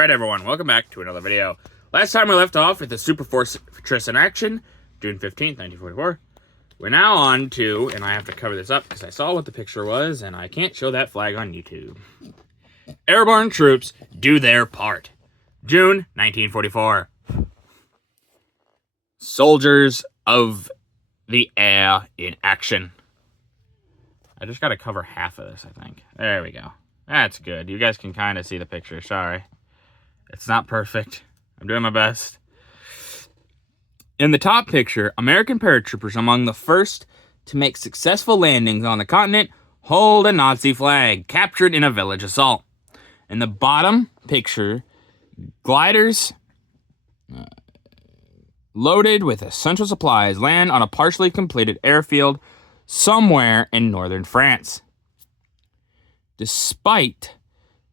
Alright everyone, welcome back to another video. Last time we left off with the Super Fortress in action, June 15th, 1944. We're now on to, and I have to cover this up because I saw what the picture was and I can't show that flag on YouTube. Airborne Troops do their part. June 1944. Soldiers of the air in action. I just gotta cover half of this, I think. There we go. That's good. You guys can kind of see the picture. Sorry. It's not perfect. I'm doing my best. In the top picture, American paratroopers among the first to make successful landings on the continent hold a Nazi flag captured in a village assault. In the bottom picture, gliders loaded with essential supplies land on a partially completed airfield somewhere in northern France. Despite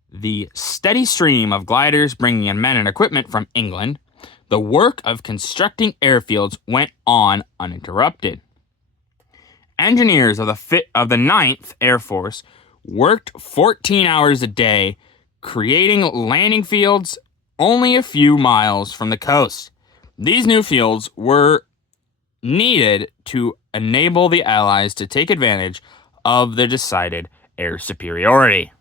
the steady stream of gliders bringing in men and equipment from England, the work of constructing airfields went on uninterrupted. Engineers of the 9th Air Force worked 14 hours a day, creating landing fields only a few miles from the coast. These new fields were needed to enable the Allies to take advantage of the decided air superiority.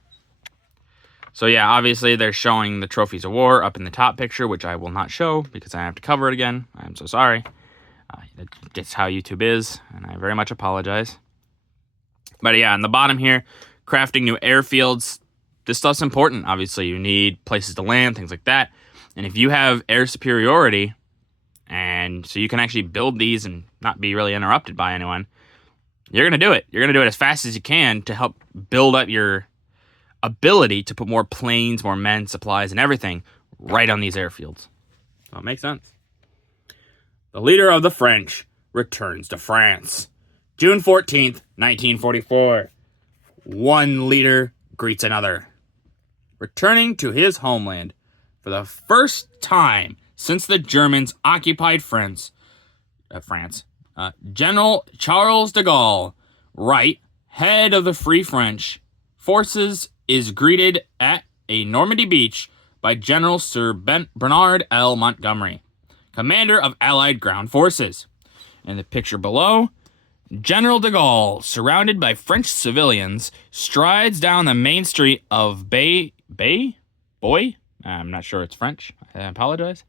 So yeah, obviously they're showing the trophies of war up in the top picture, which I will not show because I have to cover it again. I'm so sorry. That's how YouTube is, and I very much apologize. But yeah, in the bottom here, crafting new airfields. This stuff's important, obviously. You need places to land, things like that. And if you have air superiority, and so you can actually build these and not be really interrupted by anyone, you're going to do it. You're going to do it as fast as you can to help build up your ability to put more planes, more men, supplies, and everything right on these airfields. Well, it makes sense. The leader of the French returns to France. June 14th, 1944. One leader greets another. Returning to his homeland for the first time since the Germans occupied France, General Charles de Gaulle, right, head of the Free French Forces, is greeted at a Normandy beach by General Sir Bernard L. Montgomery, commander of Allied ground forces. In the picture below, General de Gaulle, surrounded by French civilians, strides down the main street of Boy? I'm not sure it's French. I apologize.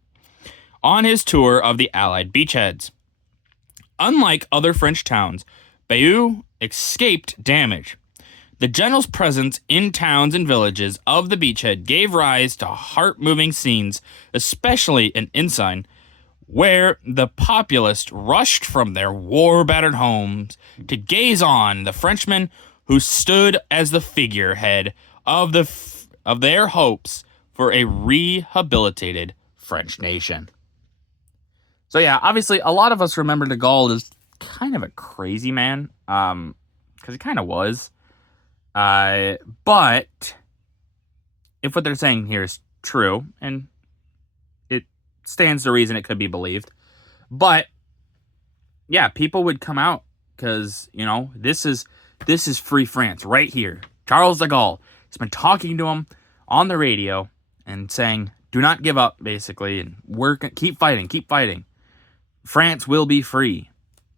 On his tour of the Allied beachheads. Unlike other French towns, Bayeux escaped damage. The general's presence in towns and villages of the beachhead gave rise to heart-moving scenes, especially in Ensign, where the populace rushed from their war-battered homes to gaze on the Frenchman who stood as the figurehead of their hopes for a rehabilitated French nation. So yeah, obviously, a lot of us remember de Gaulle as kind of a crazy man, because he kind of was. But if what they're saying here is true, and it stands to reason it could be believed, but yeah, people would come out because, you know, this is Free France right here. Charles de Gaulle has been talking to him on the radio and saying, do not give up, basically, and keep fighting. France will be free.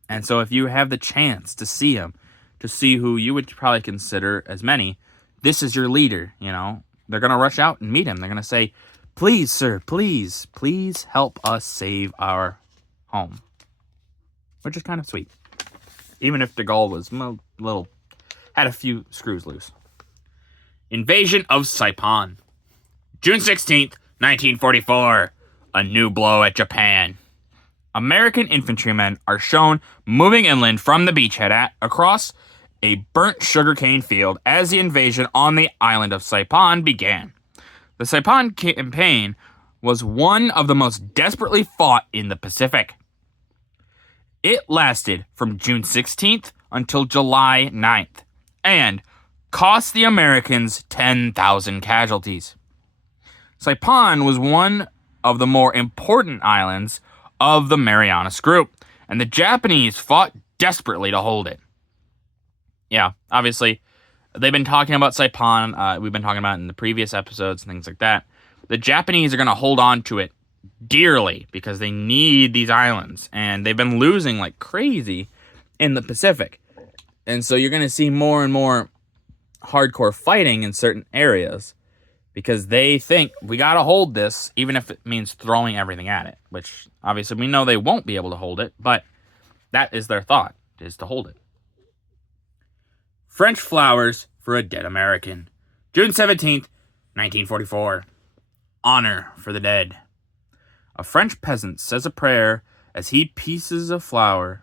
And so if you have the chance to see him, to see who you would probably consider as many, this is your leader, you know. They're going to rush out and meet him. They're going to say, please, sir, please help us save our home. Which is kind of sweet. Even if de Gaulle was had a few screws loose. Invasion of Saipan. June 16th, 1944. A new blow at Japan. American infantrymen are shown moving inland from the beachhead across a burnt sugarcane field as the invasion on the island of Saipan began. The Saipan campaign was one of the most desperately fought in the Pacific. It lasted from June 16th until July 9th and cost the Americans 10,000 casualties. Saipan was one of the more important islands of the Marianas Group, and the Japanese fought desperately to hold it. Yeah, obviously, they've been talking about Saipan. We've been talking about it in the previous episodes and things like that. the Japanese are going to hold on to it dearly because they need these islands, and they've been losing like crazy in the Pacific. And so you're going to see more and more hardcore fighting in certain areas because they think we got to hold this, even if it means throwing everything at it, which obviously we know they won't be able to hold it, but that is their thought, is to hold it. French flowers for a dead American. June 17th, 1944. Honor for the dead. A French peasant says a prayer as he places a flower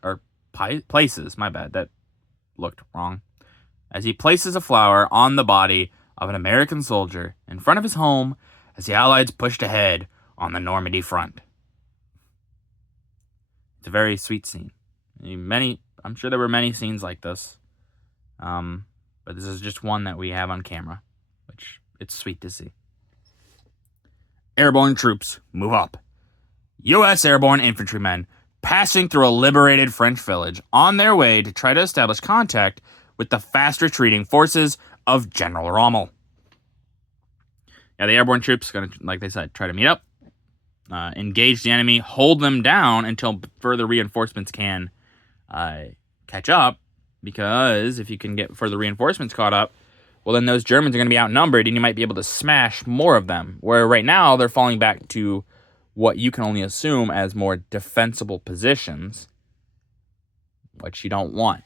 on the body of an American soldier in front of his home as the Allies pushed ahead on the Normandy front. It's a very sweet scene. I'm sure there were many scenes like this, but this is just one that we have on camera, which it's sweet to see. Airborne troops move up. U.S. airborne infantrymen passing through a liberated French village on their way to try to establish contact with the fast-retreating forces of General Rommel. Yeah, the airborne troops going to, like they said, try to meet up, engage the enemy, hold them down until further reinforcements can catch up, because if you can get further reinforcements caught up, well, then those Germans are going to be outnumbered, and you might be able to smash more of them, where right now they're falling back to what you can only assume as more defensible positions, which you don't want.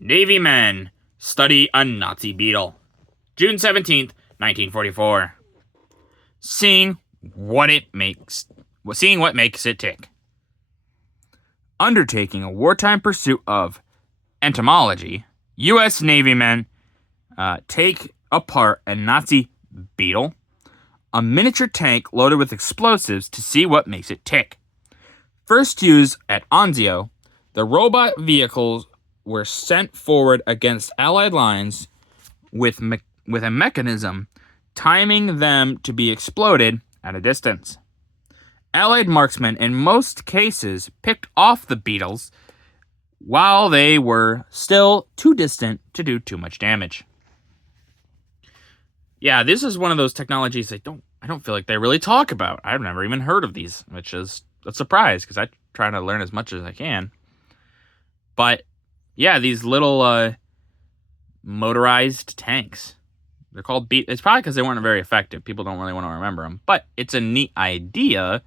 Navy men study a Nazi Beetle. June 17th, 1944. Seeing what makes it tick. Undertaking a wartime pursuit of entomology, U.S. Navy men take apart a Nazi Beetle, a miniature tank loaded with explosives, to see what makes it tick. First used at Anzio, the robot vehicles were sent forward against Allied lines with a mechanism timing them to be exploded at a distance. Allied marksmen in most cases picked off the Beetles while they were still too distant to do too much damage. Yeah, this is one of those technologies I don't feel like they really talk about. I've never even heard of these, which is a surprise because I try to learn as much as I can. But yeah, these little motorized tanks. They're called Beetle. It's probably because they weren't very effective. People don't really want to remember them. But it's a neat idea,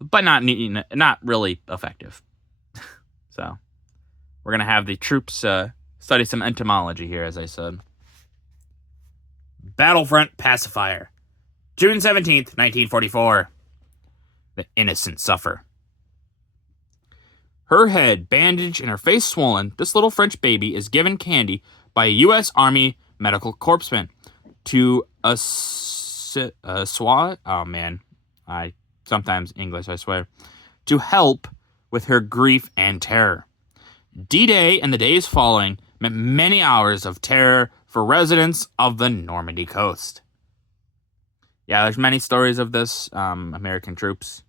but not really effective. So we're going to have the troops study some entomology here, as I said. Battlefront pacifier. June 17th, 1944. The innocent suffer. Her head bandaged and her face swollen, this little French baby is given candy by a U.S. Army medical corpsman to sometimes English, I swear, to help with her grief and terror. D-Day and the days following meant many hours of terror for residents of the Normandy coast. Yeah, there's many stories of this, American troops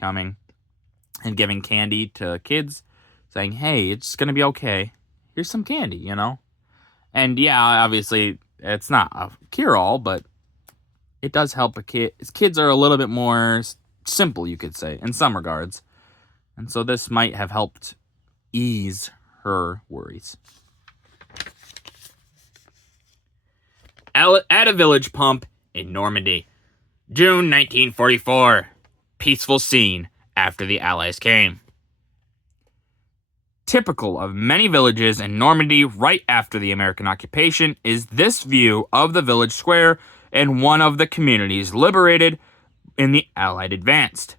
coming and giving candy to kids, saying, hey, it's going to be okay. Here's some candy, you know? And yeah, obviously, it's not a cure-all, but it does help a kid. Kids are a little bit more simple, you could say, in some regards. And so this might have helped ease her worries. At a village pump in Normandy. June 1944. Peaceful scene after the Allies came. Typical of many villages in Normandy right after the American occupation is this view of the village square and one of the communities liberated in the Allied advance.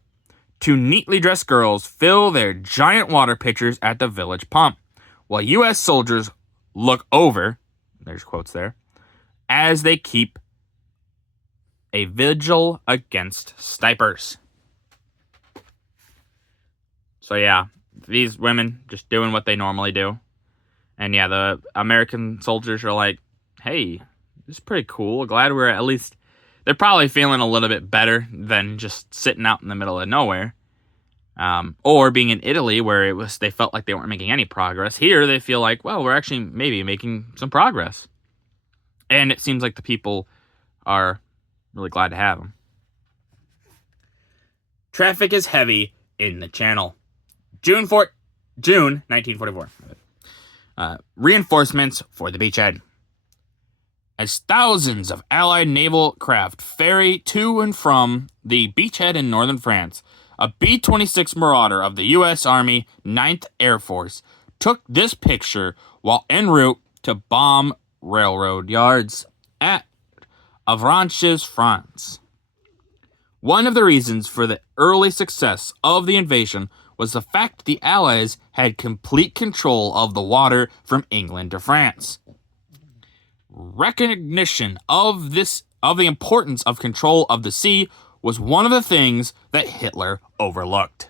Two neatly dressed girls fill their giant water pitchers at the village pump, while U.S. soldiers look over, there's quotes there, as they keep a vigil against snipers. So yeah, these women just doing what they normally do. And yeah, the American soldiers are like, hey, this is pretty cool. Glad we're at least... They're probably feeling a little bit better than just sitting out in the middle of nowhere. Or being in Italy where they felt like they weren't making any progress. Here they feel like, well, we're actually maybe making some progress. And it seems like the people are really glad to have them. Traffic is heavy in the channel. June 1944. Reinforcements for the beachhead. As thousands of Allied naval craft ferry to and from the beachhead in northern France, a B-26 Marauder of the U.S. Army 9th Air Force took this picture while en route to bomb railroad yards at Avranches, France. One of the reasons for the early success of the invasion was the fact the Allies had complete control of the water from England to France. Recognition of the importance of control of the sea was one of the things that Hitler overlooked.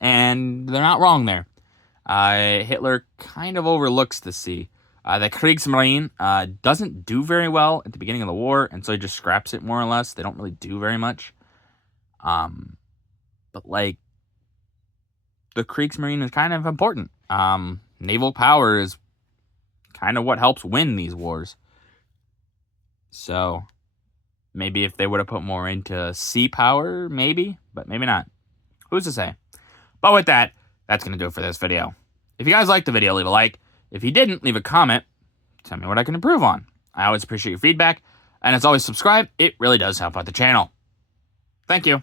And they're not wrong there. Hitler kind of overlooks the sea. The Kriegsmarine doesn't do very well at the beginning of the war, and so he just scraps it more or less. They don't really do very much. But like, the Kriegsmarine is kind of important. Naval power is kind of what helps win these wars. So maybe if they would have put more into sea power, maybe, but maybe not. Who's to say? But with that, that's going to do it for this video. If you guys liked the video, leave a like. If you didn't, leave a comment. Tell me what I can improve on. I always appreciate your feedback. And as always, subscribe. It really does help out the channel. Thank you.